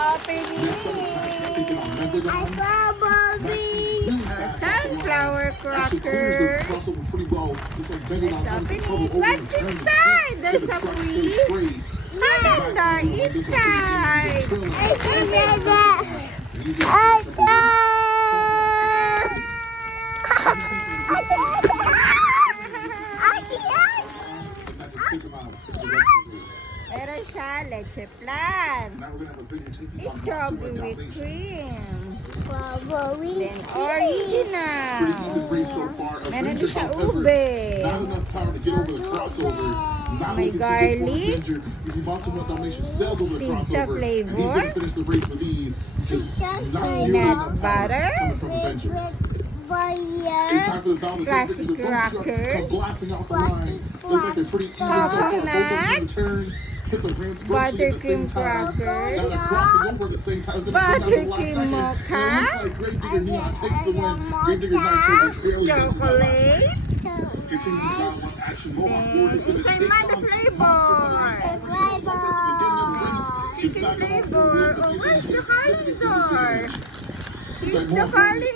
opening. Sunflower crackers. Let's open it. What's inside? There's a queen. Maganda inside. Meron siya leche plan. Strawberry with cream. Then original. Meron din siya ube. May garlic. Pizza flavor. Peanut butter. Classic crackers. Coconut. Buttercream crackers. Buttercream mocha. Chocolate. Inside mother flavor. Chicken flavor. Oh, where's the calendar? Here's the calendar.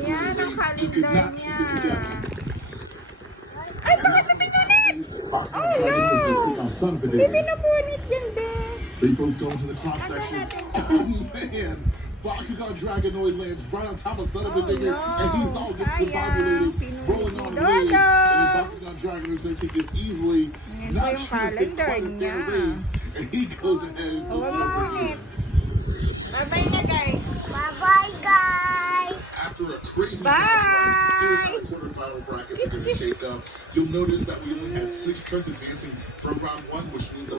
Yan ang calendar niya. Ay, bakit na pinunit? Oh, no. Hindi pinunit yan, Ben. They both go into the cross section. Oh, man. Bakugan Dragonoid lands right on top of Son of a Digger, and he's all discombobulated, rolling on the way. And Bakugan Dragonoid going to take this easily. Not sure if it's quite a fair race. And he goes ahead and puts it over here. Bye-bye na, guys. Bye-bye, guys. After a crazy Bye. here's how the quarterfinal brackets are going to shape up. You'll notice that we only had 6 trust advancing from round 1, which means